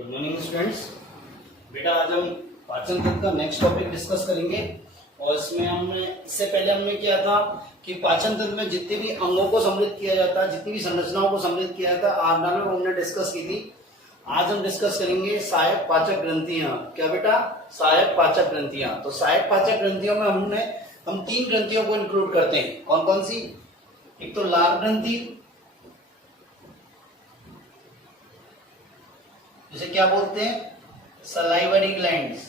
Good morning students. बेटा आज हम पाचन तंत्र का नेक्स्ट टॉपिक डिस्कस करेंगे और इसमें इससे पहले हमने किया था कि पाचन तंत्र में जितने भी अंगों को सम्मिलित किया जाता है, जितनी भी संरचनाओं को सम्मिलित किया जाता है आधार में हमने डिस्कस की थी। आज हम डिस्कस करेंगे सहायक पाचक ग्रंथियां। क्या बेटा? सहायक पाचक ग्रंथियां। तो सहायक पाचक ग्रंथियों में हम 3 ग्रंथियों को इंक्लूड करते हैं। कौन कौन सी? एक तो लार ग्रंथि, जिसे क्या बोलते हैं? Salivary glands.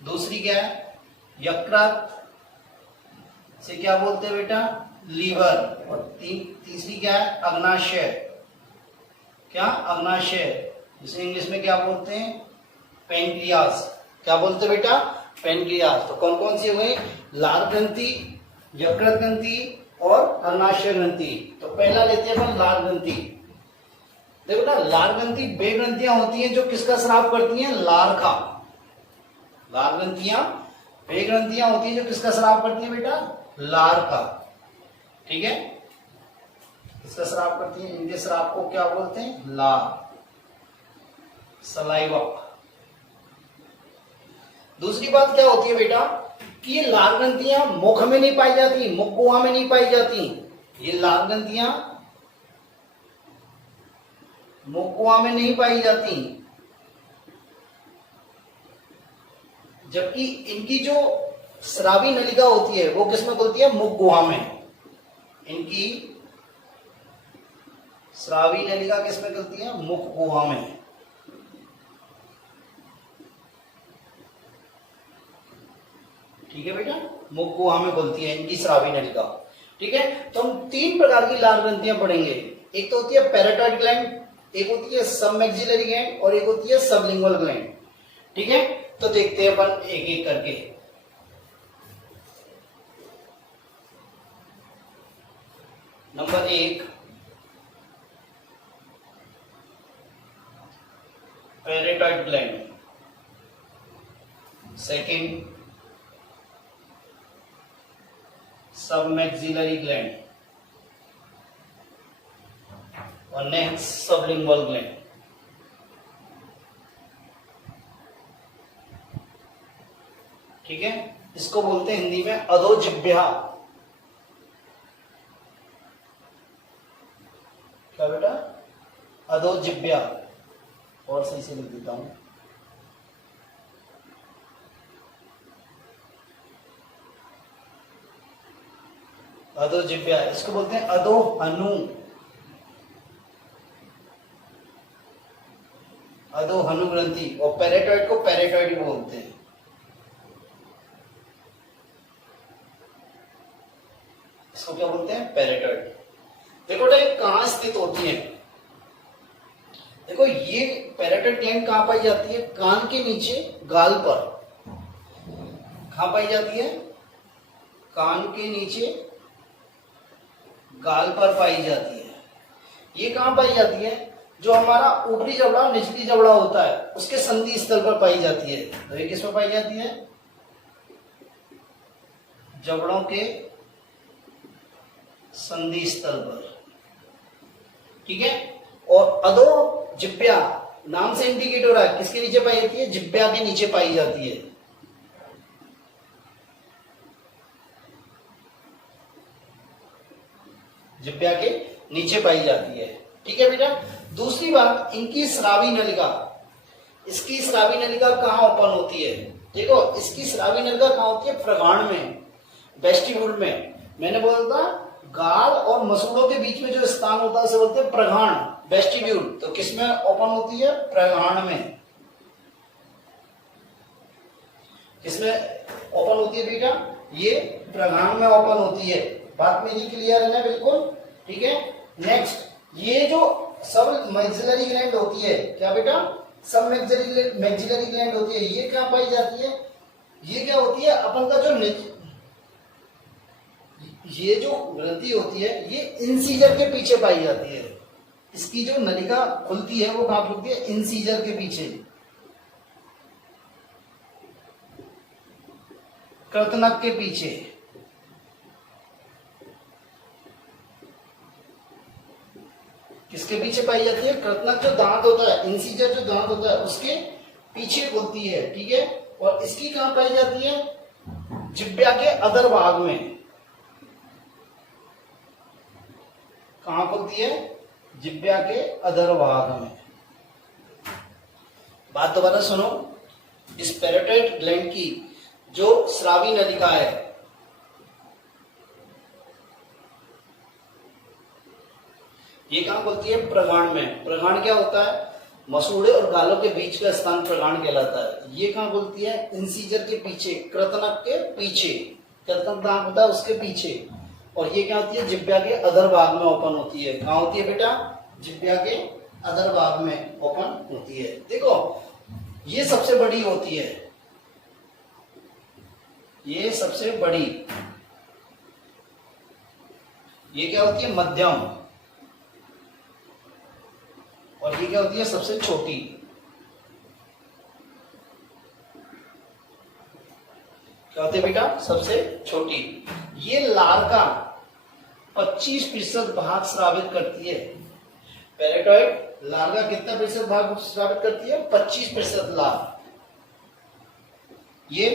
दूसरी क्या है? यकृत, से क्या बोलते हैं बेटा? लीवर। और तीसरी क्या है? अग्नाशय। क्या? अग्नाशय, जिसे इंग्लिश में क्या बोलते हैं? पेनक्रियास। क्या बोलते हैं बेटा? पेनक्रियास। तो कौन कौन सी हो गई? लार ग्रंथि, यकृत ग्रंथि और अग्नाशय ग्रंथि। तो पहला लेते हैं अपन लार ग्रंथि। देखो ना, लार ग्रंथि वे ग्रंथियां होती हैं जो किसका स्राव करती हैं? लार का। लार ग्रंथियां वे ग्रंथियां होती हैं जो किसका स्राव करती हैं बेटा? लार का। ठीक है, किसका स्राव करती हैं? इनके स्राव को क्या बोलते हैं? लार, सलाइवा। दूसरी बात क्या होती है बेटा कि ये लार ग्रंथियां मुख में नहीं पाई जाती, मुख गुहा में नहीं पाई जाती। ये लार ग्रंथियां मुख गुहा में नहीं पाई जाती, जबकि इनकी जो स्रावी नलिका होती है वो किसमें खुलती है? मुख गुहा में। इनकी स्रावी नलिका किसमें खुलती है? मुख गुहा में। ठीक है बेटा, मुख गुहा में खुलती है इनकी स्रावी नलिका। ठीक है, तो हम 3 प्रकार की लार ग्रंथियां पढ़ेंगे। एक तो होती है पैराटॉइड ग्लैंड, एक होती है सब मैक्सिलरी ग्लैंड और एक होती है सबलिंगुअल ग्लैंड। ठीक है, तो देखते हैं अपन एक एक करके। Number 1, parotid gland. Second, submaxillary gland और नेक्स्ट सबलिंगुअल ग्लैंड। ठीक है, इसको बोलते हैं हिंदी में अधोजिह्वा। क्या बेटा? अधोजिह्वा। और सही से लिख देता हूं, अधोजिह्वा। इसको बोलते हैं अधोहनु, अधोहनु ग्रंथि। और पैराटॉइड को पैराटॉइड बोलते हैं। इसको क्या बोलते हैं? पैराटॉइड। देखो बेटा ये कहां स्थित होती है? देखो ये पैराटॉइड ग्लैंड कहां पाई जाती है? कान के नीचे गाल पर। कहां पाई जाती है? कान के नीचे गाल पर पाई जाती है। ये कहां पाई जाती है? जो हमारा ऊपरी जबड़ा और निचली जबड़ा होता है उसके संधि स्थल पर पाई जाती है। तो ये किसमें पाई जाती है? जबड़ों के संधि स्थल पर। ठीक है, और अधोजिह्वा नाम से इंडिकेट हो रहा है किसके नीचे पाई जाती है? जिह्वा के नीचे पाई जाती है। जिह्वा के नीचे पाई जाती है। ठीक है बेटा, दूसरी बात, इनकी स्रावी नलिका। इसकी स्रावी नलिका कहां ओपन होती है? देखो इसकी स्रावी नलिका कहां होती है? प्रगाढ़ में, वेस्टिब्यूल में। मैंने बोला था गाल और मसूड़ों के बीच में जो स्थान होता है उसे बोलते हैं प्रगाढ़, वेस्टिब्यूल। तो किसमें ओपन होती है? प्रगाढ़ में। किसमें ओपन होती है बेटा? ये प्रगाढ़ में ओपन होती है। बात मेरी क्लियर है ना? बिल्कुल। ठीक है, नेक्स्ट, ये जो सब मैक्सिलरी ग्लैंड होती है, क्या बेटा? सब मैक्सिलरी ग्लैंड होती है, ये कहां पाई जाती है? ये क्या होती है? अपन का जो ये जो ग्रंथि होती है ये इंसीजर के पीछे पाई जाती है। इसकी जो नलिका खुलती है वो कहां खुलती है? इंसीजर के पीछे, कर्तनक के पीछे। किसके पीछे पाई जाती है? कृतनक जो दांत होता है, इंसीजर जो दांत होता है उसके पीछे होती है, ठीक है। और इसकी कहां पाई जाती है? जिह्वा के अधर भाग में। कहां होती है? जिह्वा के अधर भाग में। बात दोबारा सुनो, इस पैराटाइड ग्लैंड की जो स्रावी नलिका है, ये कहां बोलती है? प्रगाण में। प्रगाण क्या होता है? मसूड़े और गालों के बीच का स्थान प्रगाण कहलाता है। ये कहां बोलती है? इंसीजर के पीछे, कृतनक के पीछे, कृतनक दांत होता है उसके पीछे। और ये क्या होती है? जिह्वा के अधर भाग में ओपन होती है। कहां होती है बेटा? जिह्वा के अधर भाग में ओपन होती है। देखो ये सबसे बड़ी होती है, ये सबसे बड़ी। ये क्या होती है? मध्यम। और ये क्या होती है? सबसे छोटी। क्या होती है बेटा? सबसे छोटी। ये लार का 25% भाग स्रावित करती है। पैराटाइड लार का कितना प्रतिशत भाग स्रावित करती है? 25% लार। ये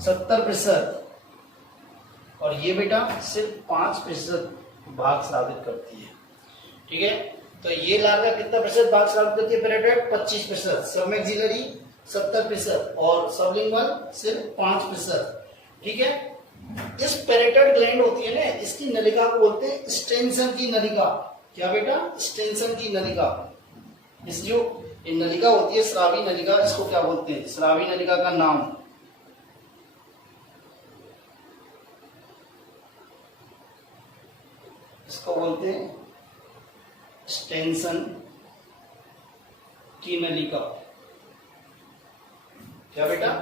70%। और ये बेटा सिर्फ 5% भाग स्रावित करती है, ठीक है। तो ये लार का कितना प्रतिशत भाग स्रावित करती है? पैराटाइड 25%, सबमैक्सिलरी 70% और सबलिंगुअल सिर्फ 5%, ठीक है। इस पैराटाइड ग्लैंड होती है ना, इसकी नलिका को बोलते हैं स्टेंसन की नलिका। क्या बेटा? स्टेंसन की नलिका। इस जो नलिका होती है स्रावी नलिका, इसको क्या बोलते हैं? स्रावी नलिका का नाम इसको बोलते हैं स्टेंसन की नलिका। क्या बेटा?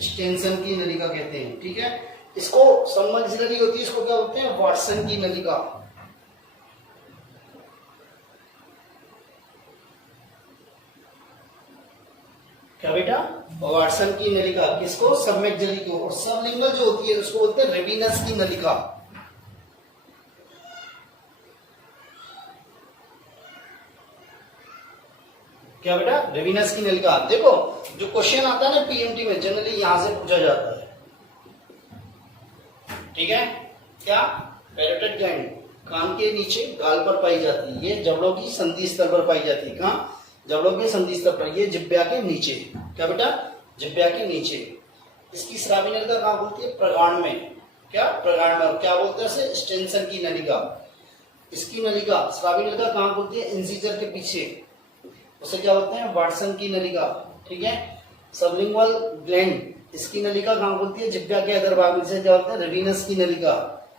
स्टेंसन की नलिका कहते हैं, ठीक है। इसको सबमैक्सिलरी होती है, इसको क्या बोलते हैं? वाटसन की नलिका। क्या बेटा? वाटसन की नलिका। किसको? सबमैक्सिलरी को। और सबलिंगुअल जो होती है उसको बोलते हैं रेविनस की नलिका। क्या बेटा? रेविनस की नलिका। देखो जो क्वेश्चन आता है ना पीएमटी में, जनरली यहां से पूछा जाता है, ठीक है। क्या? पैराटाइड ग्लैंड कान के नीचे गाल पर पाई जाती है। ये जबड़ों की संधि स्तर पर पाई जाती है। कहाँ? जबड़ों के संधि स्तर पर। ये जिह्वा के नीचे। क्या बेटा? जिह्वा के नीचे। इसकी स्रावी नलिका कहाँ बोलती है? प्रगाण में। क्या? प्रगाण में। और क्या बोलते हैं इसे? स्टेंसन की नलिका। इसकी नलिका स्रावी नलिका कहाँ बोलती है? इंसीजर के पीछे, उसे क्या बोलते हैं? वाटसन की नलिका, ठीक है। सबलिंगुअल ग्लैंड, इसकी नलिका कहाँ बोलती है? जिह्वा के अधर भाग में, इसे क्या बोलते हैं? रेविनस की नलिका,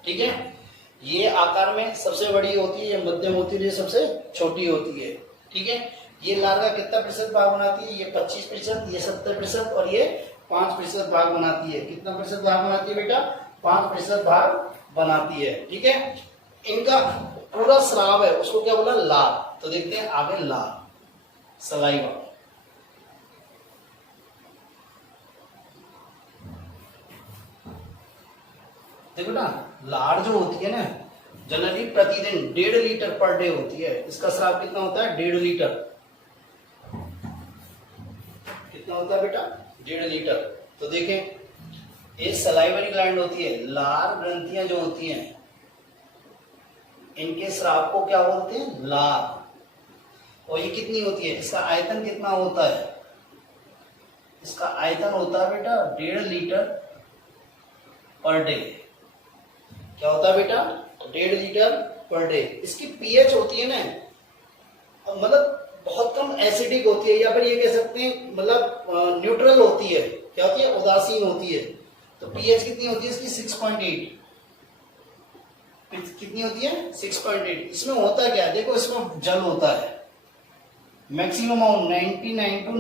ठीक है। ये आकार में सबसे बड़ी होती है, ये मध्यम होती है, ये सबसे छोटी होती है, ठीक है। ये लार का कितना प्रतिशत भाग बनाती है? ये 25%, ये 70% और ये 5% भाग बनाती है। कितना प्रतिशत भाग बनाती है बेटा? 5% भाग बनाती है, ठीक है। इनका पूरा स्राव है, उसको क्या बोला? लार। तो देखते हैं आगे लार, सलाइवा। देखो ना, लार जो होती है ना, जनरली प्रतिदिन 1.5 लीटर पर डे होती है। इसका स्राव कितना होता है? 1.5 लीटर। कितना होता है बेटा? 1.5 लीटर। तो देखें, ये सलाइवरी ग्लैंड होती है, लार ग्रंथियां जो होती हैं, इनके स्राव को क्या बोलते हैं? लार। और ये कितनी होती है? इसका आयतन कितना होता है? इसका आयतन होता है बेटा 1.5 लीटर पर डे। क्या होता है बेटा? 1.5 लीटर पर डे। इसकी पीएच होती है ना, मतलब बहुत कम एसिडिक होती है, या फिर ये कह सकते हैं मतलब न्यूट्रल होती है। क्या होती है? उदासीन होती है। तो पीएच कितनी होती है इसकी? 6.8। कितनी होती है? 6.8। इसमें होता क्या है? देखो, इसमें जल होता है मैक्सिमम 99 to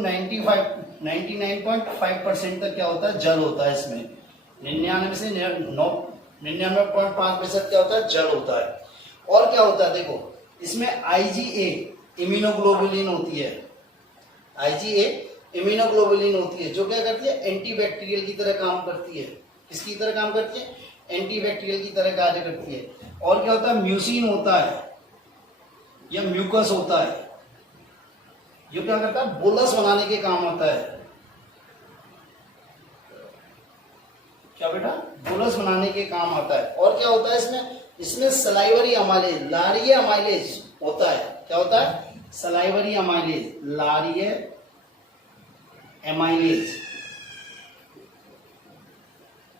99.5% तक क्या होता है? जल होता है इसमें। 99 से 99.5% क्या होता है? जल होता है। और क्या होता है? देखो, इसमें IgA इम्यूनोग्लोबुलिन होती है। IgA इम्यूनोग्लोबुलिन होती है, जो क्या करती है? एंटीबैक्टीरियल की तरह काम करती है। किसकी तरह काम करती है? एंटीबैक्टीरियल की तरह कार्य करती है। और क्या होता है? म्यूसिन होता है। या म्यूकस होता है, ये क्या करता है, बोलस बनाने के काम आता है। क्या बेटा, बोलस बनाने के काम आता है। और क्या होता है इसमें, इसमें सलाइवरी अमाइलेज, लारीय अमाइलेज होता है। क्या होता है, सलाइवरी अमाइलेज, लारीय एमाइलेज।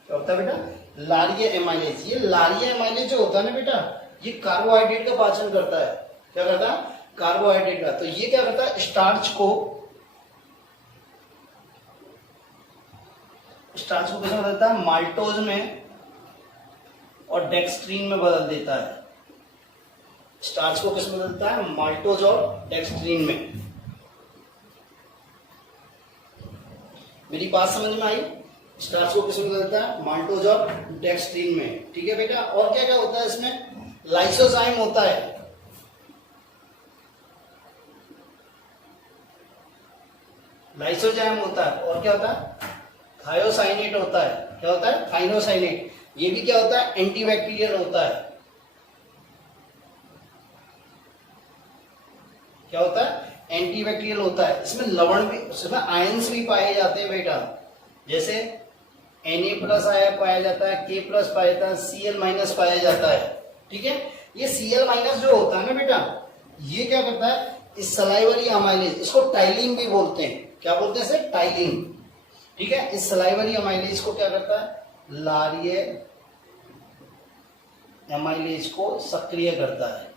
क्या होता है बेटा, लारीय एमाइलेज। ये लारीय एमाइलेज जो होता है ना बेटा, ये कार्बोहाइड्रेट का पाचन करता है। क्या करता है, कार्बोहाइड्रेट का। तो ये क्या करता है, स्टार्च को किसमें बदलता है, माल्टोज में और डेक्स्ट्रीन में बदल देता है। स्टार्च को किसमें बदलता है, माल्टोज और डेक्स्ट्रीन में। मेरी बात समझ में आई, स्टार्च को किसमें बदलता है, माल्टोज और डेक्स्ट्रीन में। ठीक है बेटा। और क्या क्या होता है इसमें, लाइसोजाइम होता है, लाइसोजाइम होता है। और क्या होता है, थायोसाइनेट होता है। क्या होता है, थाइनोसाइनेट। ये भी क्या होता है, एंटीबैक्टीरियल होता है। क्या होता है, एंटीबैक्टीरियल होता है। इसमें लवण भी, इसमें आयंस भी पाए जाते हैं बेटा, जैसे Na+ आया पाया जाता है, K+ पाया जाता है, Cl- पाया जाता है। ठीक है। ये Cl- जो होता है ना बेटा, ये क्या करता है, इस सलाइवरी अमाइलेज, इसको टाइलिन भी बोलते हैं। क्या बोलते हैं इसे, टाइलिन। ठीक है। इस सलाइवरी अमाइलेज को क्या करता है, लारीय एमाइलेज को सक्रिय करता है।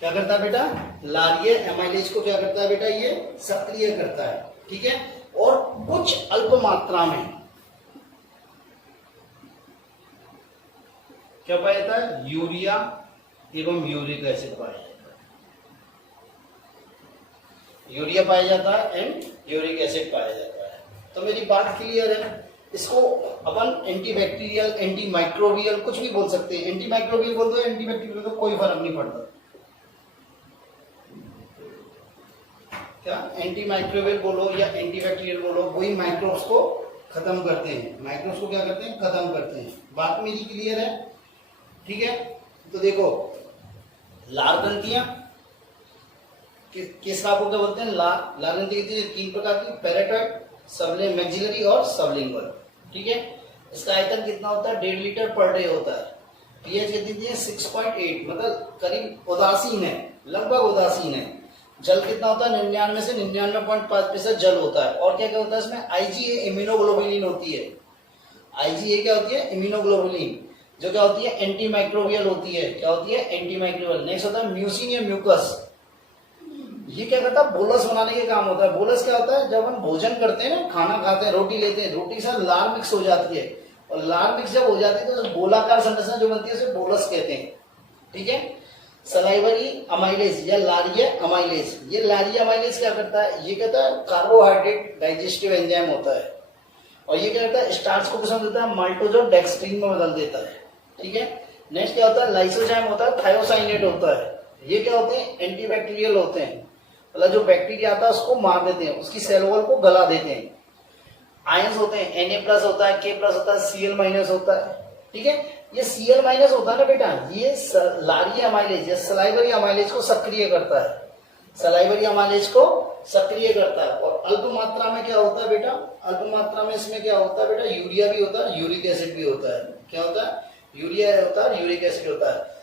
क्या करता है बेटा, लारीय एमाइलेज को क्या करता है बेटा, ये सक्रिय करता है। ठीक है। और कुछ अल्प मात्रा में क्या पाया जाता है, यूरिया एवं यूरिक एसिड पाया जाता है। यूरिया पाया जाता है एंड यूरिक एसिड पाया जाता है। तो मेरी बात क्लियर है। इसको अपन एंटीबैक्टीरियल, एंटी माइक्रोबियल कुछ भी बोल सकते हैं। एंटी माइक्रोबियल बोल दो, एंटी बैक्टीरियल तो कोई फर्क नहीं पड़ता। क्या, एंटी माइक्रोबियल बोलो या एंटी बैक्टीरियल बोलो, वही माइक्रोब्स को खत्म करते हैं। माइक्रोब्स को क्या करते हैं, खत्म करते हैं। बात मेरी क्लियर है। ठीक है। तो देखो, लाल ग्रंथियां किस को क्या बोलते हैं, लाल ग्रंथि की 3 प्रकार की, पैराटॉइड, मैक्सिलरी और सबलिंगुअल। ठीक है। इसका आयतन कितना होता है, 1.5 लीटर पर डे होता है। पीएच कितनी है, 6.8, मतलब करीब उदासीन है, लगभग उदासीन है। जल कितना होता है, 99 से 99.5% जल होता है। और क्या क्या होता है इसमें, आईजीए इम्यूनोग्लोबुलिन होती है। आईजीए क्या होती है, इम्यूनोग्लोबुलिन, जो क्या होती है, एंटी माइक्रोबियल होती है। क्या होती है, एंटी माइक्रोबियल। नेक्स्ट होता है म्यूसिन या म्यूकस। ये क्या करता है, बोलस बनाने के काम होता है। बोलस क्या होता है, जब हम भोजन करते हैं ना, खाना खाते हैं, रोटी लेते हैं, रोटी के साथ लार मिक्स हो जाती है, और लार मिक्स जब हो जाती है तो गोलाकार संरचना जो बनती है उसे बोलस कहते हैं। ठीक है। सलाइवरी अमाइलेज या लारीय अमाइलेज, ये लारीय अमाइलेज क्या करता है, ये कहता है कार्बोहाइड्रेट डाइजेस्टिव एंजाइम होता है। और ये क्या करता है, स्टार्च को किसमें देता है, माल्टोज और डेक्स्ट्रीन में बदल देता है। ठीक है। नेक्स्ट क्या होता है, लाइसोजाइम होता है, थायोसाइनेट होता है। ये क्या होते हैं, एंटीबैक्टीरियल होते हैं, मतलब जो बैक्टीरिया आता है उसको मार देते हैं, उसकी सेल वॉल को गला देते हैं। आयंस होते हैं, Na+ होता है, K+ होता है, Cl- होता है। ठीक है। ये Cl- होता है ना बेटा, ये लारीय अमाइलेज या सलाइवरी अमाइलेज को सक्रिय करता है। सलाइवरी अमाइलेज को सक्रिय करता है। और अल्प मात्रा में क्या होता है बेटा, अल्प मात्रा में इसमें क्या होता है बेटा, यूरिया भी होता है, यूरिक एसिड भी होता है। क्या होता है, यूरिया होता है, यूरिक एसिड होता है।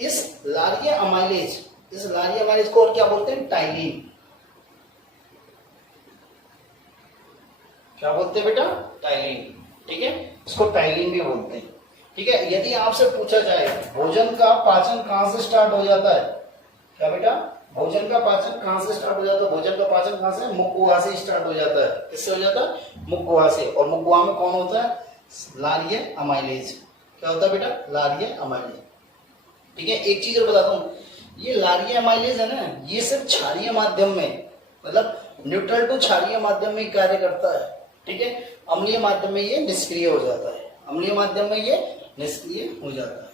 इस लारीय अमाइलेज को और क्या बोलते हैं, टाइलिन। क्या बोलते हैं बेटा, टाइलिन। ठीक है। इसको टाइलिन भी बोलते हैं। ठीक है। यदि आपसे पूछा जाए भोजन का पाचन कहां से स्टार्ट हो जाता है, क्या बेटा, भोजन का पाचन कहां से स्टार्ट हो जाता है, भोजन का पाचन कहां से, मुख गुहा से स्टार्ट हो जाता है। किससे हो जाता है, मुख गुहा से। और मुख गुहा में कौन होता है, लारीय अमाइलेज। क्या होता है बेटा, लारीय अमाइलेज। ठीक है। एक चीज और बताता हूं, ये लारीय अमाइलेज है ना, ये सिर्फ क्षारीय माध्यम में, मतलब न्यूट्रल टू क्षारीय माध्यम में कार्य करता है। ठीक है। अम्लीय माध्यम में ये निष्क्रिय हो जाता है, अम्लीय माध्यम में ये निष्क्रिय हो जाता है।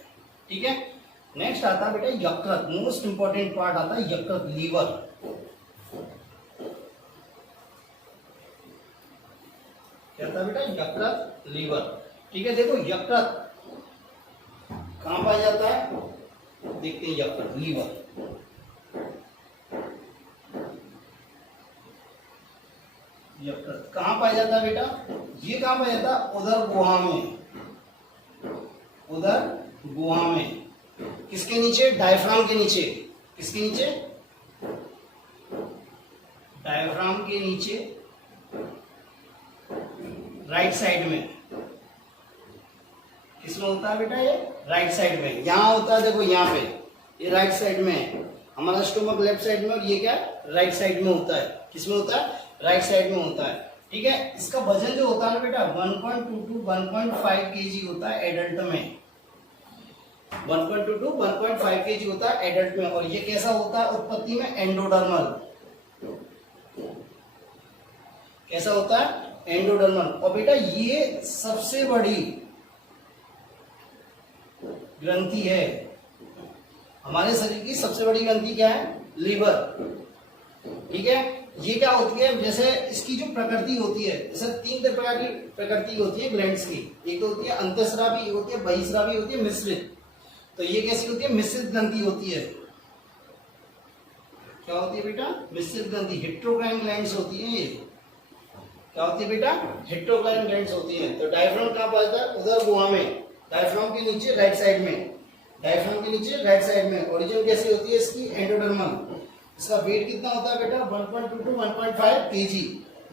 ठीक है। नेक्स्ट आता है बेटा यकृत, मोस्ट इंपॉर्टेंट पार्ट आता है यकृत, लीवर। क्या था बेटा, यकृत, लीवर। ठीक है। देखो यकृत कहाँ पाया जाता है? देखते हैं यकृत, लीवर। यकृत कहाँ पाया जाता है बेटा? ये कहाँ पाया जाता है? उदर गुहा में। उदर गुहा में किसके नीचे? डायफ्राम के नीचे। किसके नीचे? डायफ्राम के नीचे, राइट साइड में। किसमें होता है बेटा? ये राइट साइड में। यहां होता है, देखो यहाँ पे, ये राइट साइड में है। हमारा स्टोमक लेफ्ट साइड में और ये क्या? राइट साइड में होता है। किसमें होता है? राइट साइड में होता है। ठीक है। इसका वजन जो होता है ना बेटा 1.2 to 1.5 kg होता है एडल्ट में। 1.2 to 1.5 kg होता है एडल्ट में। और ये कैसा होता है उत्पत्ति में? एंडोडर्मल। कैसा होता है? एंडोडर्मल। और बेटा ये सबसे बड़ी ग्रंथि है हमारे शरीर की। सबसे बड़ी ग्रंथि क्या है? लीवर। ठीक है। ये क्या होती है? जैसे इसकी जो प्रकृति होती है, जैसे 3 प्रकार की प्रकृति होती है ग्लैंड्स की। एक तो होती है अंतःस्रावी, एक होती है बहिस्रावी, होती है मिश्रित। तो ये कैसी होती है? मिश्रित ग्रंथि होती है। क्या होती है बेटा? मिश्रित ग्रंथि। हेट्रोक्राइन ग्लैंड्स होती है ये। क्या होती है बेटा? हेट्रोक्राइन ग्लैंड्स होती है। तो डायफ्राम कहाँ पाया जाता है? उदर गुहा में। डायफ्राम के नीचे राइट साइड में। डायफ्राम के नीचे राइट साइड में। ओरिजिन कैसी होती है इसकी? एंडोडर्मल। इसका वेट कितना होता है बेटा? 1.2 to 1.5 kg।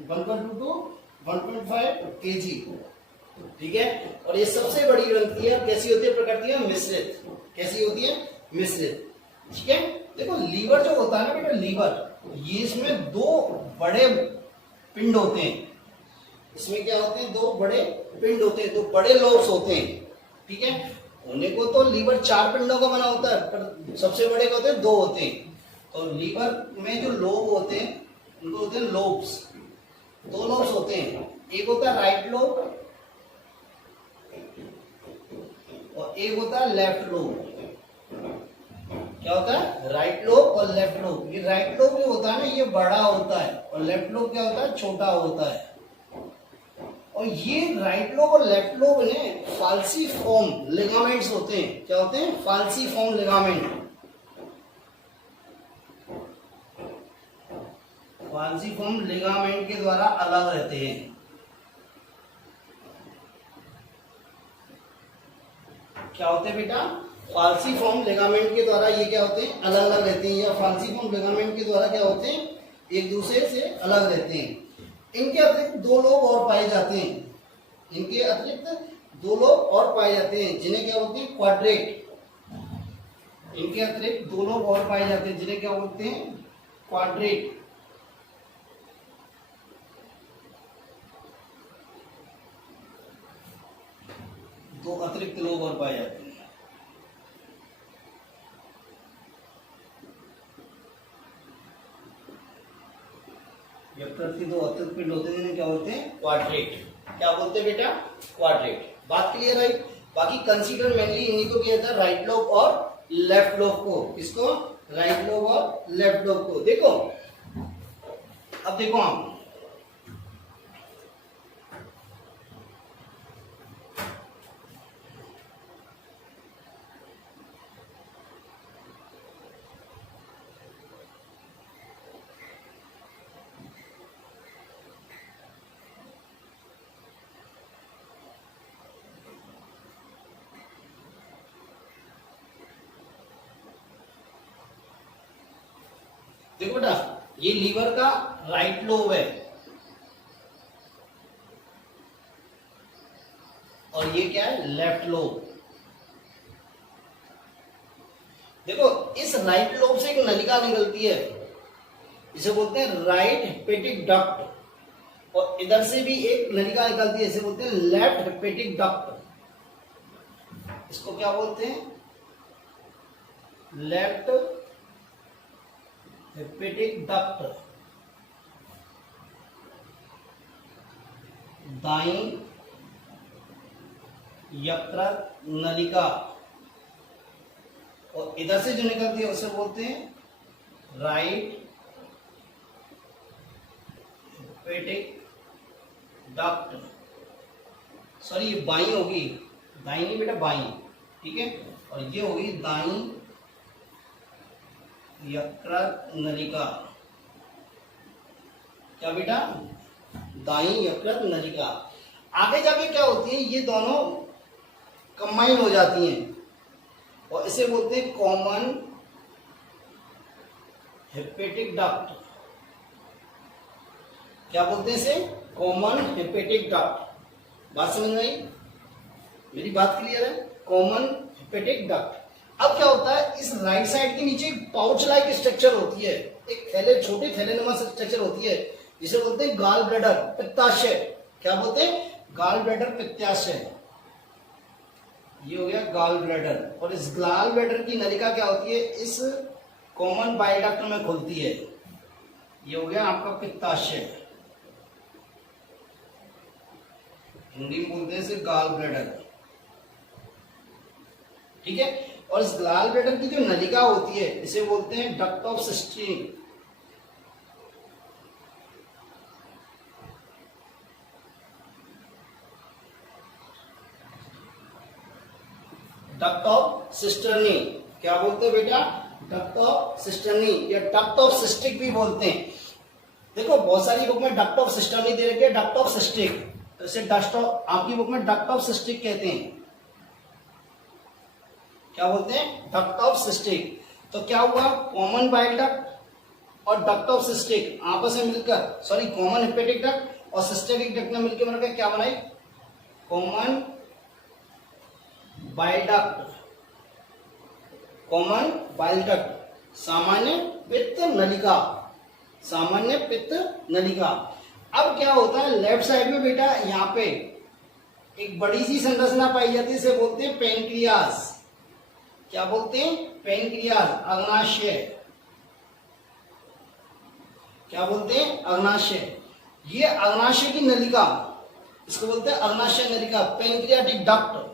1.2 to 1.5 kg। ठीक है। और ये सबसे बड़ी ग्रंथि है। कैसी होती है प्रकृति में? मिश्रित। कैसी होती है? मिश्रित। ठीक है। देखो लीवर जो होता है ना बेटा, लीवर, ये इसमें 2 बड़े पिंड होते हैं। इसमें क्या होते हैं? 2 बड़े पिंड होते हैं, 2 बड़े लोब्स होते हैं। ठीक है। होने को तो लीवर 4 पिंडों का बना होता है, पर सबसे बड़े होते हैं 2 होते हैं। तो लीवर में जो लोब होते हैं उनको होते हैं लोब्स। 2 लोब्स होते हैं। एक होता है राइट लोब और एक होता है लेफ्ट लोब। क्या होता है? राइट लोब और लेफ्ट लोब। ये राइट लोब जो होता है ना, ये बड़ा होता है, और लेफ्ट लोब क्या होता है? छोटा होता है। और ये राइट लोब और लेफ्ट लोब में फाल्सीफॉर्म लिगामेंट्स होते हैं। क्या होते हैं? फाल्सीफॉर्म लिगामेंट। फाल्सीफॉर्म लिगामेंट के द्वारा अलग रहते हैं। क्या होते हैं बेटा? फाल्सीफॉर्म लिगामेंट के द्वारा ये क्या होते हैं? अलग अलग रहते हैं। या फाल्सीफॉर्म लिगामेंट के द्वारा क्या होते हैं? एक दूसरे से अलग रहते हैं। इनके अतिरिक्त 2 लोब और पाए जाते हैं। इनके अतिरिक्त 2 लोब और पाए जाते हैं, जिन्हें क्या बोलते हैं? क्वाड्रेट। इनके अतिरिक्त 2 लोब और पाए जाते हैं, जिन्हें क्या बोलते हैं? क्वाड्रेट। दो अतिरिक्त लोब और पाए जाते हैं। यकृत के 2 अतिरिक्त पिंड होते हैं, जिन्हें क्या बोलते हैं? क्वाड्रेट। क्या बोलते हैं बेटा? क्वाड्रेट। बात क्लियर है? बाकी कंसीडर मेनली इन्हीं को किया जाता है, राइट लोब और लेफ्ट लोब को। इसको राइट लोब और लेफ्ट लोब को। देखो अब देखो हम देखो बेटा, ये लीवर का राइट लोब है और ये क्या है? Left lobe. देखो इस राइट लोब से एक नलिका निकलती है, इसे बोलते हैं राइट हेपेटिक डक्ट। और इधर से भी एक नलिका निकलती है, इसे बोलते हैं लेफ्ट हेपेटिक डक्ट। इसको क्या बोलते हैं? Left hepatic duct. दाईं यकृत नलिका। और इधर से जो निकलती है उसे बोलते हैं राइट हेपेटिक डक्ट। सॉरी ये बाईं होगी, दाईं नहीं बेटा, बाईं। ठीक है। और ये होगी दाईं यकृत नलिका। क्या बेटा? दाईं यकृत नलिका। आगे जाके क्या होती है, ये दोनों कंबाइन हो जाती हैं और इसे बोलते हैं कॉमन हेपेटिक डक्ट। क्या बोलते हैं इसे? Common hepatic duct. बात समझ में आई? मेरी बात क्लियर है? Common hepatic duct. अब क्या होता है, इस राइट साइड के नीचे एक पाउच लाइक स्ट्रक्चर होती है, एक थैले, छोटे थैलेनुमा स्ट्रक्चर होती है, जिसे बोलते हैं गॉल ब्लैडर, पित्ताशय। क्या बोलते हैं? गॉल ब्लैडर, पित्ताशय। ये हो गया गॉल ब्लैडर। और इस गॉल ब्लैडर की नलिका क्या होती है, इस कॉमन बाइल डक्ट में खुलती है। ये हो गया आपका पित्ताशय, हिंदी में बोलते हैं इसे गॉल ब्लैडर। ठीक है। और इस गॉल ब्लैडर की जो नलिका होती है इसे बोलते हैं डक्ट ऑफ सिस्टीन। डक्ट ऑफ सिस्टर्नी। क्या बोलते हैं बेटा? डक्ट ऑफ सिस्टर्नी या डक्ट ऑफ सिस्टिक भी बोलते हैं। देखो बहुत सारी बुक में डक्ट ऑफ सिस्टर्नी दे रखी है, डक्ट ऑफ सिस्टिक, तो इसे डक्ट ऑफ, आपकी बुक में डक्ट ऑफ सिस्टिक कहते हैं। क्या बोलते हैं? Duct of cystic. तो क्या हुआ, कॉमन बाइल डक्ट और डक्ट ऑफ सिस्टिक आपस में मिलकर, सॉरी कॉमन हेपेटिक डक्ट और सिस्टेटिक डक्ट ने मिलकर मिलकर क्या बनाई? Common bile duct. Common bile duct, सामान्य पित्त नलिका, सामान्य पित्त नलिका। अब क्या होता है, लेफ्ट साइड में बेटा यहाँ पे एक बड़ी सी संरचना पाई जाती है, इसे बोलते हैं पेनक्रियास। क्या बोलते हैं? पेनक्रियास, अग्नाशय। क्या बोलते हैं? अग्नाशय। ये अग्नाशय की नलिका, इसको बोलते हैं अग्नाशय नलिका, पेनक्रियाटिक डक्ट।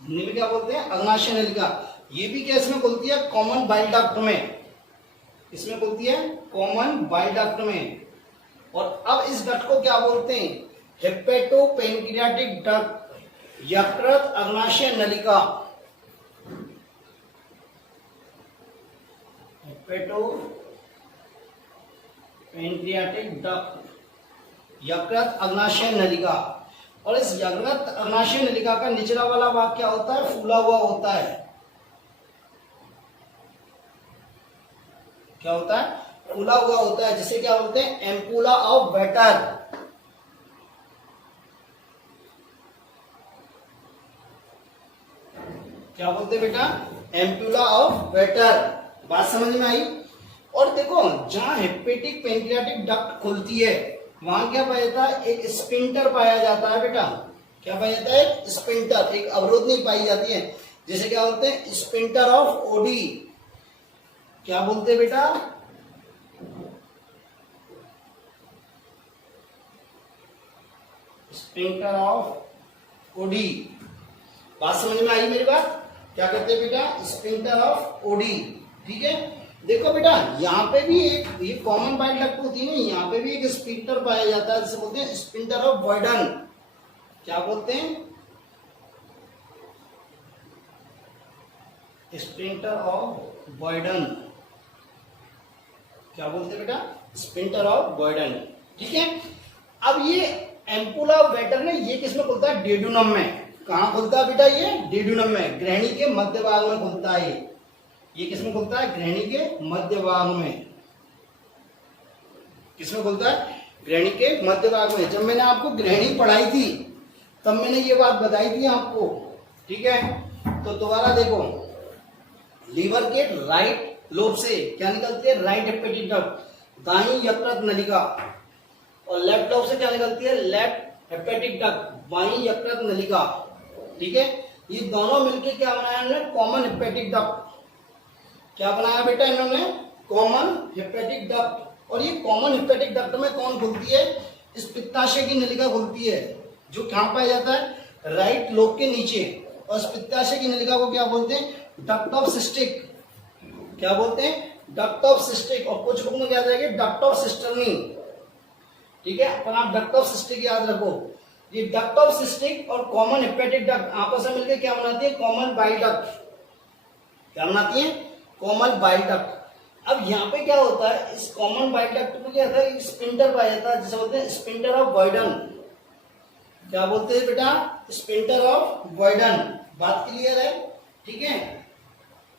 हिंदी में क्या बोलते हैं? अग्नाशय नलिका। ये भी क्या इसमें खुलती है? कॉमन बाइल डक्ट में। इसमें खुलती है कॉमन बाइल डक्ट में। और अब इस डक्ट को क्या बोलते हैं? हेपेटो पेनक्रियाटिक डक्ट, यकृत अग्नाशय नलिका। हेपेटो पेनक्रियाटिक डक्ट, यकृत अग्नाशय नलिका। और इस यकृत अग्नाशय नलिका का निचला वाला भाग क्या होता है? फूला हुआ होता है। क्या होता है? फूला हुआ होता है, जिसे क्या बोलते हैं? Ampulla of waiter. क्या बोलते हैं बेटा? Ampulla of waiter. बात समझ में आई? और देखो जहां हेपेटिक पेनक्रियाटिक डक्ट खुलती है वहां क्या पाया जाता है? एक स्पिंटर पाया जाता है बेटा। क्या पाया जाता है? एक स्पिंटर, एक अवरोधनी पाई जाती है, जिसे क्या बोलते हैं? Sphincter of OD. क्या बोलते हैं बेटा? Sphincter of OD. बात समझ में आई मेरी बात? क्या कहते हैं बेटा? Sphincter of OD. ठीक है। देखो बेटा यहाँ पे भी एक, ये कॉमन बाइल डक्ट होती है ना, यहाँ पे भी एक स्पिंटर पाया जाता है, जिसे बोलते हैं स्पिंटर ऑफ बॉयडन। क्या बोलते हैं? Sphincter of बॉयडन। क्या बोलते हैं बेटा? Sphincter of बॉयडन। ठीक है। अब ये एम्पुला ऑफ वेटर ने ये किसमें खुलता है? डेड्यूनम में। कहां खुलता है बेटा? ये डेड्यूनम में, ग्रहणी के मध्य भाग में खुलता है। ये किसमें खुलता है? ग्रहणी के मध्य भाग में। किसमें खुलता है? ग्रहणी के मध्य भाग में। जब मैंने आपको ग्रहणी पढ़ाई थी तब मैंने ये बात बताई थी आपको। ठीक है। तो दोबारा देखो, लीवर के राइट लोब से क्या निकलती है? राइट हेपेटिक डक्ट, दाईं यकृत नलिका। और लेफ्ट लोब से क्या निकलती है? लेफ्ट हेपेटिक डक्ट, बाईं यकृत नलिका। ठीक है। ये दोनों मिलकर क्या बनाया इन्होंने? Common hepatic duct. क्या बनाया बेटा इन्होंने? Common hepatic duct. और ये कॉमन हेपेटिक डक्ट में कौन खुलती है? इस पित्ताशय की नलिका खुलती है, जो कहां पाया जाता है? राइट लोब के नीचे। और इस पित्ताशय की नलिका को क्या बोलते हैं? Duct of cystic. क्या बोलते हैं? Duct of cystic. और कुछ बुक में क्या जाएगा? Duct of cisternae. ठीक है, पर आप डक्ट ऑफ सिस्टिक याद रखो। ये डक्ट ऑफ सिस्टिक और कॉमन हेपेटिक डक्ट आपस में मिलकर क्या बनाती है, कॉमन बाइल डक्ट। क्या बनाती है, कॉमन बाइल डक्ट। अब यहाँ पे क्या होता है, इस कॉमन बाइल डक्ट में क्या होता है, स्पिंटर पाया जाता है जिसे बोलते हैं स्पिंटर ऑफ बॉयडन। क्या बोलते हैं बेटा, स्पिंटर ऑफ बॉयडन। बात क्लियर है, ठीक है।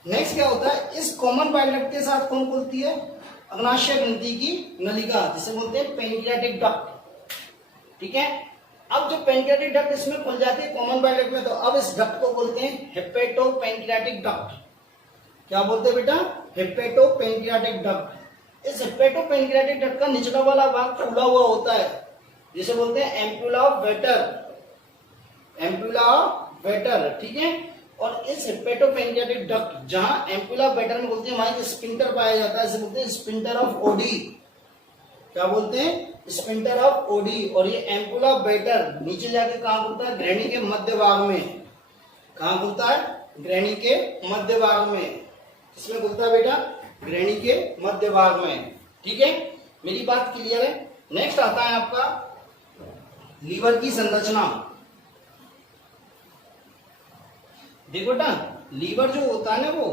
नेक्स्ट क्या होता है, इस कॉमन बाइल डक्ट के साथ कौन खुलती है, अग्नाशय ग्रंथि की नलिका जिसे बोलते हैं पेनक्रियाटिक डक्ट, ठीक है। अब जो पेनक्रियाटिक डक्ट इसमें खुल जाती है कॉमन बाइल डक्ट में, तो अब इस डक्ट को बोलते हैं हेपेटो पेनक्रियाटिक डक्ट। क्या बोलते हैं बेटा, हेपेटो पेनक्रियाटिक डक्ट। इस हेपेटो पेनक्रियाटिक डक्ट का निचला वाला भाग खुला हुआ होता है जिसे बोलते हैं ampulla of waiter, ampulla of waiter, ठीक है। और इस हेपेटो पेनक्रियाटिक डक्ट जहां एम्पुला ऑफ वेटर में बोलते हैं वहां स्पिंटर पाया जाता है, इसे बोलते हैं स्पिंटर ऑफ ओडी। क्या बोलते हैं, स्पिंटर ऑफ ओडी। और ये एम्पुला ऑफ वेटर नीचे जाके कहां खुलता है, ग्रहणी के मध्य भाग में। कहां खुलता है, ग्रहणी के मध्य भाग में। किसमें खुलता है बेटा, ग्रहणी के मध्य भाग में, ठीक है। मेरी बात क्लियर है। नेक्स्ट आता है आपका लीवर की संरचना। देखो बेटा, लीवर जो होता है ना वो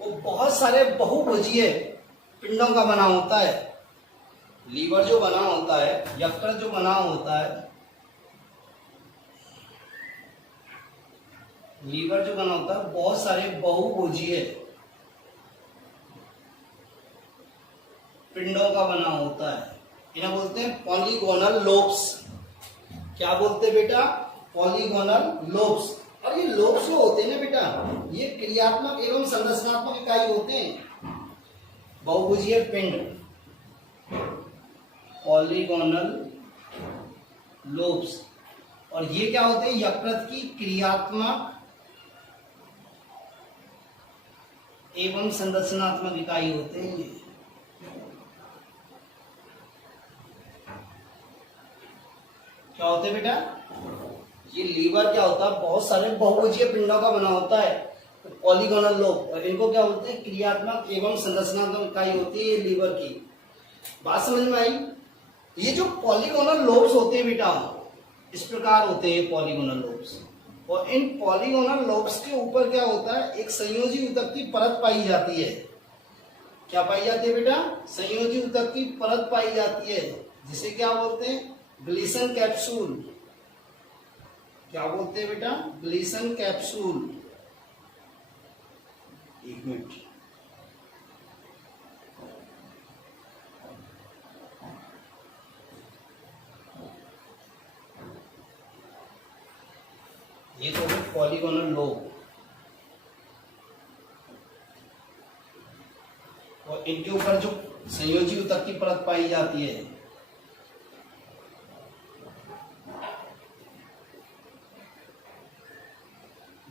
बहुत सारे बहुभुजीय पिंडों का बना होता है। लीवर जो बना होता है, यकृत जो बना होता है, लीवर जो बना होता है बहुत सारे बहुभुजीय पिंडों का बना होता है। इन्हें बोलते हैं पॉलीगोनल लोब्स। क्या बोलते हैं बेटा, पॉलीगोनल लोब्स। और ये लोब्स जो होते हैं ना बेटा, ये क्रियात्मक एवं संरचनात्मक इकाई होते हैं। बहुभुजीय पिंड, पॉलीगोनल लोब्स। और ये क्या होते हैं, यकृत की क्रियात्मक एवं संरचनात्मक इकाई होते हैं ये। क्या होते हैं बेटा, ये लीवर क्या होता है, बहुत सारे बहुभुजीय पिंडों का बना होता है, पॉलीगोनल लोब। और इनको क्या बोलते हैं, क्रियात्मक एवं संरचनात्मक इकाई होती है ये लीवर की। बात समझ में आई। ये जो पॉलीगोनल लोब्स होते हैं बेटा, इस प्रकार होते हैं पॉलीगोनल लोब्स। और इन पॉलीगोनल लोब्स के ऊपर क्या होता है, एक संयोजी ऊतक की परत पाई जाती है। क्या पाई जाती है बेटा, संयोजी ऊतक की परत पाई जाती है जिसे क्या बोलते हैं, ग्लीसन कैप्सूल। क्या बोलते हैं बेटा, ग्लीसन कैप्सूल। एक मिनट, ये तो है पॉलीगोनल लोब। और इनके ऊपर जो संयोजी ऊतक की परत पाई जाती है,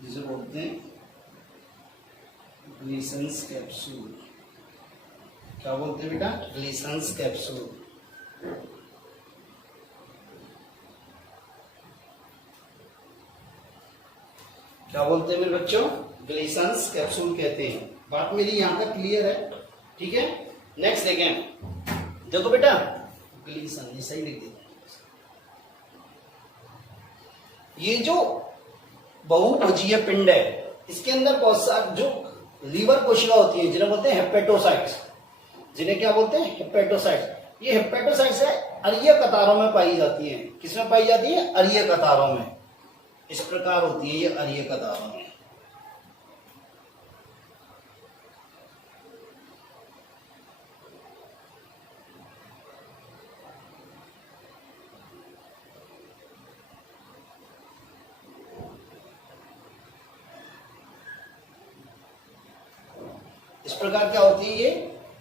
जिसे बोलते हैं ग्लीसन्स कैप्सूल। क्या बोलते हैं बेटा, ग्लीसन्स कैप्सूल। क्या बोलते हैं मेरे बच्चों, ग्लीसन्स कैप्सूल कहते हैं। बात मेरी यहां तक क्लियर है, ठीक है। नेक्स्ट देखें, देखो बेटा, ग्लीसन, ये सही लिख देते। ये जो बहुभुजीय पिंड है, इसके अंदर बहुत सारे जो लीवर कोशिका होती है जिन्हें बोलते हैं हेपेटोसाइट्स। जिन्हें क्या बोलते हैं, हेपेटोसाइट्स। ये हेपेटोसाइट्स है अरीय कतारों में पाई जाती है। किसमें पाई जाती है, अरीय कतारों में। इस प्रकार होती है ये अरीय कतारों में। इस प्रकार क्या होती है, ये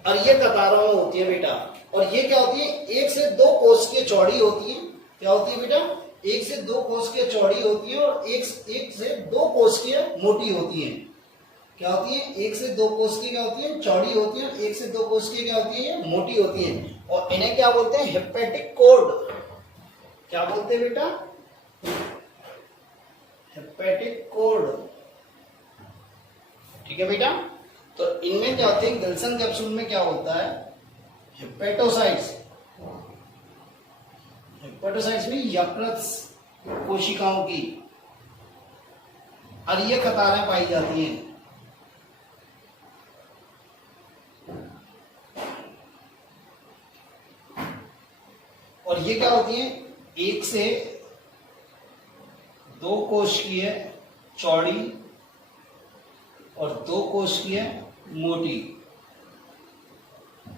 अरीय कतारों में होती है बेटा। और ये क्या होती है, 1 से 2 कोस की चौड़ी होती है। क्या होती है बेटा, 1 से 2 कोस की चौड़ी होती है और 1 से 2 कोस की मोटी होती है। क्या होती है, 1 से 2 कोस की क्या होती है, चौड़ी होती है। 1 से 2 कोस की क्या होती है, मोटी होती है। और इन्हें क्या बोलते हैं, हेपेटिक कोर्ड। क्या बोलते हैं बेटा, हेपेटिक कोर्ड, ठीक है बेटा। तो इनमें क्या होते हैं, ग्लिसन कैप्सूल में क्या होता है, हेपेटोसाइट्स। हेपेटोसाइट्स में यकृत कोशिकाओं की अरीय कतारें पाई जाती हैं। और ये क्या होती हैं? 1 से 2 कोशिकीय चौड़ी और 2 कोशिकीय मोटी।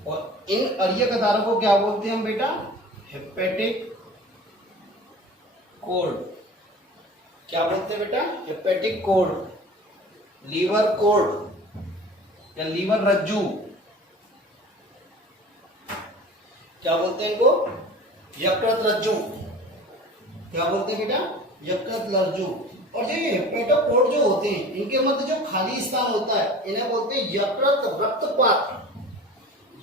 और इन अरीय कतारों को क्या बोलते हैं हम बेटा? Hepatic cord. क्या बोलते हैं बेटा? हेपेटिक कोर्ड, लीवर कोर्ड या लीवर रज्जू। क्या बोलते हैं इनको? यकृत रज्जू। क्या बोलते हैं बेटा? यकृत रज्जू। और जो ये हेपेटोकोर्ड जो होते हैं, इनके मध्य जो खाली स्थान होता है, इन्हें बोलते हैं यकृत रक्तपात्र।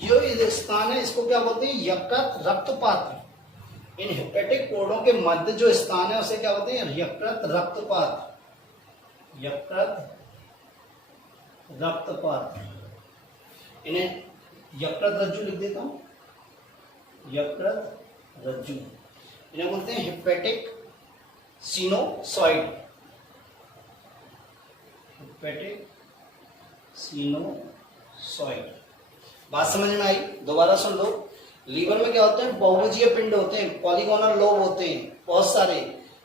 जो स्थान है इसको क्या बोलते हैं? यकृत रक्तपात्र। इन हेपेटिक कोर्डों के मध्य जो स्थान है उसे क्या बोलते हैं? यकृत रक्तपात्र। यकृत रक्तपात्र। इन्हें यकृत रज्जू लिख देता हूं, यकृत रज्जू। इन्हें बोलते हैं हेपेटिक सिनोसॉइड। हेपेटिक सिनोसॉइड। बात समझ में आई? दोबारा सुन लो। लीवर में क्या होते हैं? बहुभुजीय पिंड होते हैं, पॉलीगोनल लोब होते हैं बहुत सारे।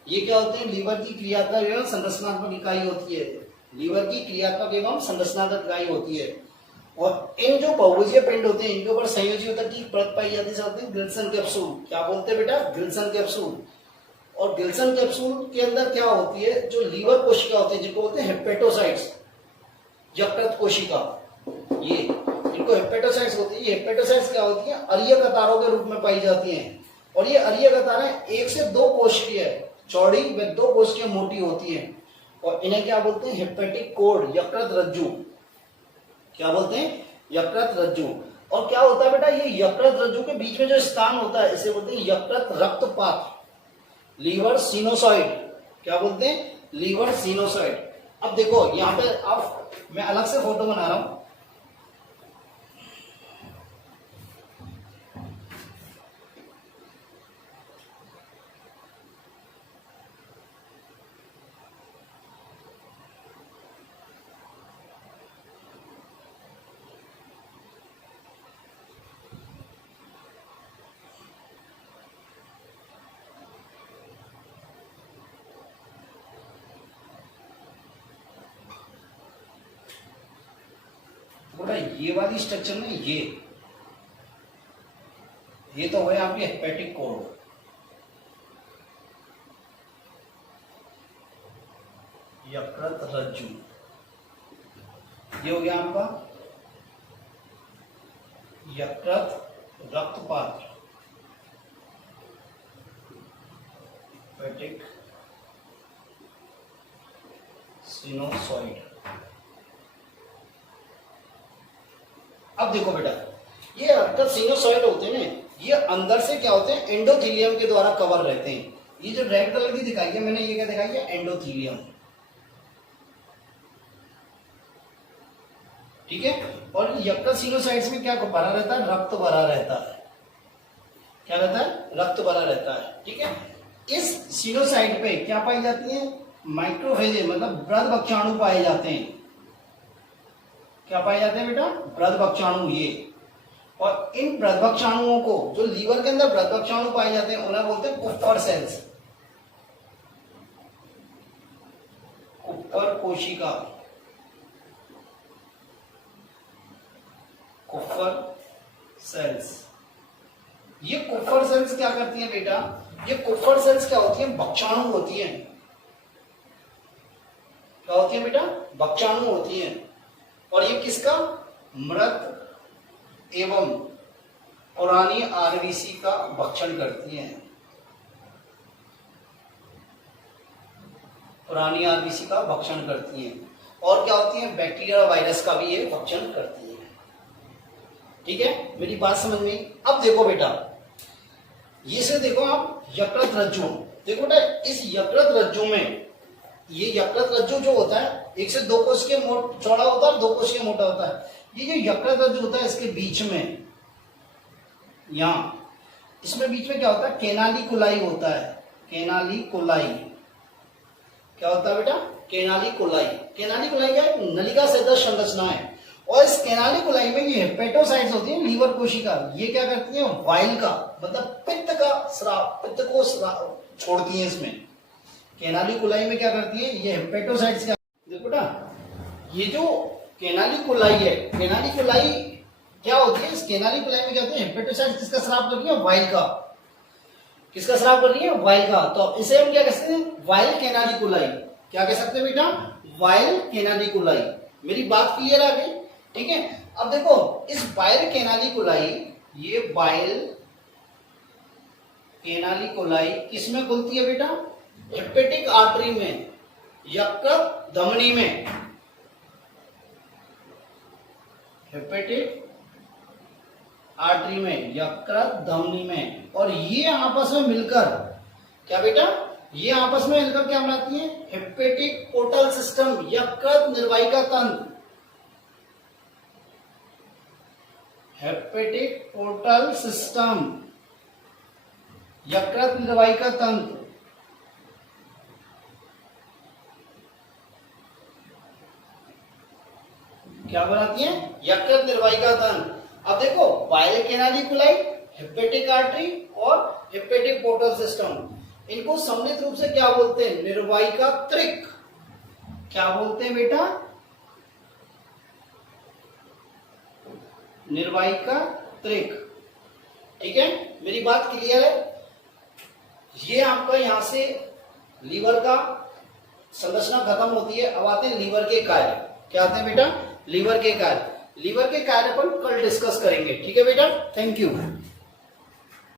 ये क्या होते हैं? लीवर की क्रियात्मक एवं संरचनात्मक इकाई होती है। लीवर की क्रियात्मक एवं संरचनात्मक इकाई होती है। और इन जो बहुभुजीय पिंड होते हैं, इनके ऊपर संयोजी ऊतक की परत पाई जाती है, गिल्सन कैप्सूल। क्या बोलते हैं बेटा? Gilson capsule. और गिल्सन कैप्सूल के अंदर क्या होती है? जो लीवर कोशिका होती है, जिनको बोलते हैं हेपेटोसाइट्स, यकृत कोशिका, ये इनको हेपेटोसाइट्स होती है। ये हेपेटोसाइट्स क्या होती है? अरीय कतारों के रूप में पाई जाती हैं। और ये अरीय कतारें 1 से 2 कोशिकीय चौड़ी व 2 कोशिकीय मोटी होती हैं। और इन्हें क्या बोलते हैं? हेपेटिक कोर्ड, यकृत रज्जू। क्या बोलते हैं? यकृत रज्जू। और क्या होता है बेटा? ये यकृत रज्जू के बीच में जो स्थान होता है, इसे बोलते हैं यकृत रक्तपात्र, लीवर सिनोसॉइड। क्या बोलते हैं? लीवर सिनोसॉइड। अब देखो यहाँ पे आप, मैं अलग से फोटो बना रहा हूं। बोला ये वाली स्ट्रक्चर में ये तो है आपकी हेपेटिक कोर्ड। यकृत रज्जू, ये हो गया आपका यकृत रक्तपात्र, हेपेटिक सिनोसॉइड। अब देखो बेटा, ये रक्त सिनोसॉइड होते हैं ना, ये अंदर से क्या होते हैं? एंडोथीलियम के द्वारा कवर रहते हैं। ये जो रेड कलर की दिखाई है मैंने, ये क्या दिखाई है? एंडोथीलियम। ठीक है। और यकृत सिनोसाइट्स में क्या भरा रहता है? रक्त भरा रहता है। क्या रहता है? रक्त भरा रहता है। ठीक है। इस सिनोसाइट पे क्या पाई जाती है? माइक्रोफेजे, मतलब वृद्ध भक्षाणु पाए जाते हैं। क्या पाए जाते हैं बेटा? वृद्ध भक्षाणु। ये और इन वृद्ध भक्षाणुओं को, जो लीवर के अंदर वृद्ध भक्षाणु पाए जाते हैं, उन्हें बोलते हैं कुप्फर सेल्स, कुप्फर कोशिका, कुप्फर सेल्स। ये कुप्फर सेल्स क्या करती हैं बेटा? ये कुप्फर सेल्स क्या होती हैं? भक्षाणु होती हैं। क्या होती है बेटा? भक्षाणु होती हैं। और ये किसका? मृत एवं पुरानी आरबीसी का भक्षण करती हैं। पुरानी आरबीसी का भक्षण करती हैं। और क्या होती है? बैक्टीरिया और वायरस का भी ये भक्षण करती है। ठीक है, मेरी बात समझ में? अब देखो बेटा, ये से देखो आप यकृत रज्जु। देखो बेटा, इस यकृत रज्जु में, ये यकृत रज्जु जो होता है 1 से 2 कोश के चौड़ा होता है, 2 कोश के मोटा होता है। ये जो यकृत रज्जु होता है, इसके बीच में, यहां इसमें बीच में क्या होता है, केनालिकुलाई होता है। केनालिकुलाई क्या होता है बेटा, केनालिकुलाई। केनालिकुलाई क्या है, नलिका सदृश संरचना है। और इस केनालिकुलाई में ये हेपेटोसाइट्स होती है, लीवर कोशिका, ये क्या करती है, वाइल का मतलब पित्त का स्राव, पित्त को छोड़ती है इसमें। केनालिकुलाई में क्या करती है, ये हेपेटोसाइट्स क्या, देखो बेटा ये जो केनालिकुलाई है, केनालिकुलाई क्या होती है, इस केनालिकुलाई में क्या होती है, हेपेटोसाइट्स किसका स्राव कर रही है, वाइल का। किसका स्राव कर रही है, वाइल का। तो इसे हम क्या कह सकते हैं, वाइल केनालिकुलाई। क्या कह सकते हैं बेटा, वाइल केनालिकुलाई। मेरी बात क्लियर आ गई, ठीक है। अब देखो इस वाइल केनालिकुलाई, ये वाइल केनालिकुलाई किसमें खुलती है बेटा, हेपेटिक आर्टरी में, यकृत धमनी में, हेपेटिक आर्टरी में, यकृत धमनी में। और ये आपस में मिलकर क्या बेटा, ये आपस में मिलकर क्या बनाती है, हेपेटिक पोर्टल सिस्टम, यकृत निर्वाहिका तंत्र, हेपेटिक पोर्टल सिस्टम, यकृत निर्वाहिका तंत्र। क्या बनाती है, यकृत निर्वाहिका तंत्र। अब देखो वाइल केनालिकुलाई, हेपेटिक आर्टरी और हेपेटिक पोर्टल सिस्टम, इनको सम्मिलित रूप से क्या बोलते हैं, निर्वाहिका त्रिक। क्या बोलते हैं बेटा, निर्वाहिका त्रिक। ठीक है, मेरी बात क्लियर है। ये आपका यहां से लीवर का संरचना खत्म होती है। अब आते हैं लीवर के कार्य। क्या आते हैं बेटा, लीवर के कार्य। लीवर के कार्य अपन कल डिस्कस करेंगे, ठीक है बेटा। Thank you.